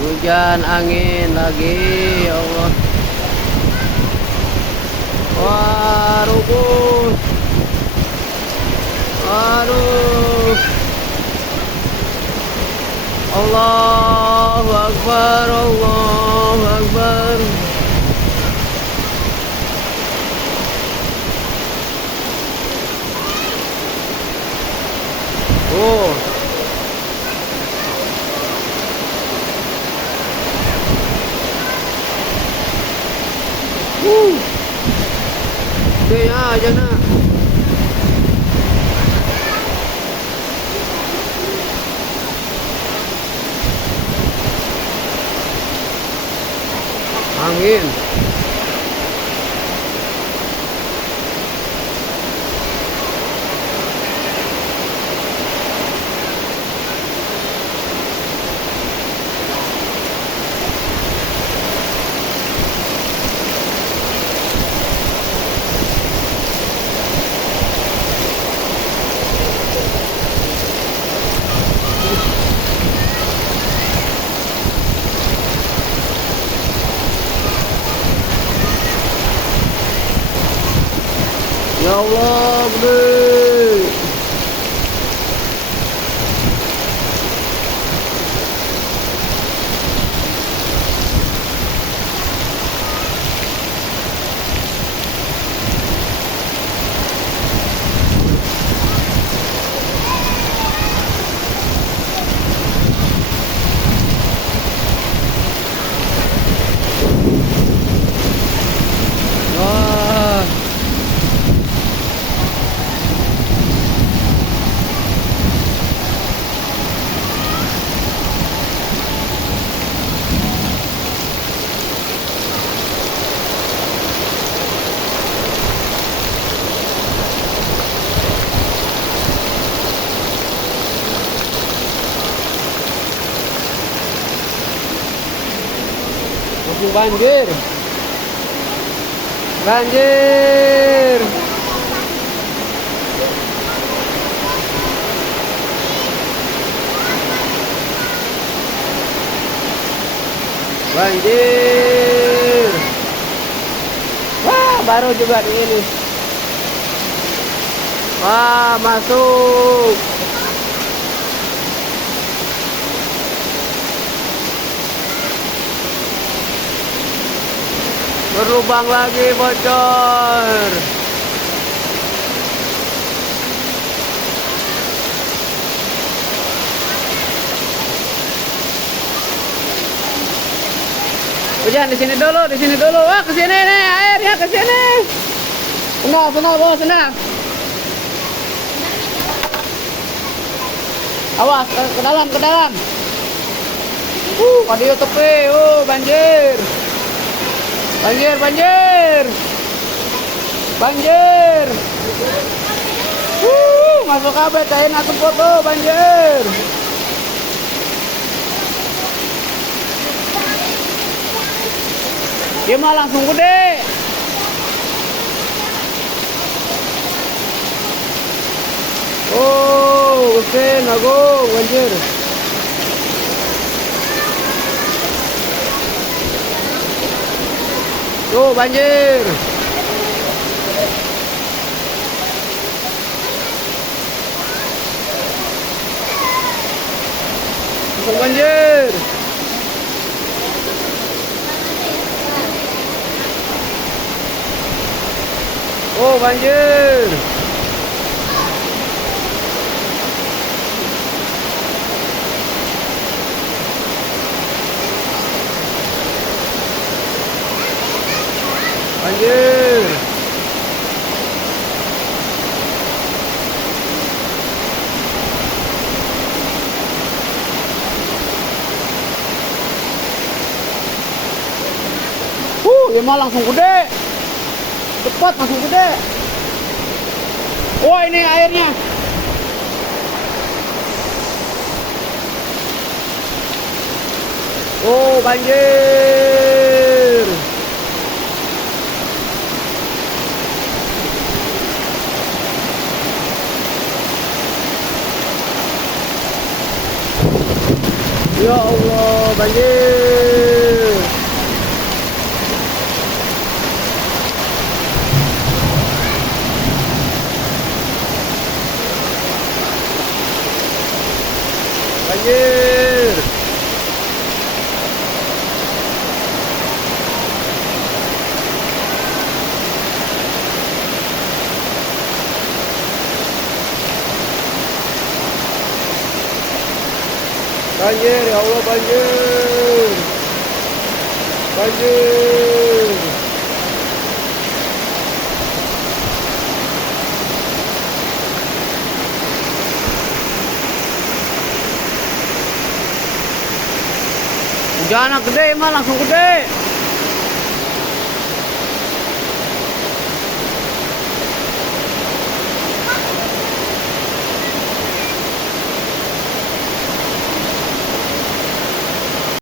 Hujan, angin lagi, ya Allah. Wah, rubuh. Aduh. Allahu Akbar, Allahu Akbar. Oh. Oke ya, jangan. Angin. Ya Allah, gede. Wah. Banjir. Banjir. Banjir. Wah, baru juga di ini. Wah, masuk. Berlubang lagi, bocor. Hujan di sini dulu, di sini dulu. Wah, ke sini nih, airnya ke sini. Senang, bos, senang. Awas, ke dalam, ke dalam. Pada tepi, banjir. Banjir, banjir. Banjir. Masuk kabel, cain aku foto, banjir. Dia mah langsung gede. Oh, gede, nago, banjir. Tuh, banjir. Langsung banjir. Oh, banjir. Banjir. Dia mah langsung gede. Cepat langsung gede. Wah, ini airnya. Oh, banjir. Ya Allah, banjir. Banjir. Banjir, ya Allah, banjir. Banjir. Hujan gede mah, langsung gede.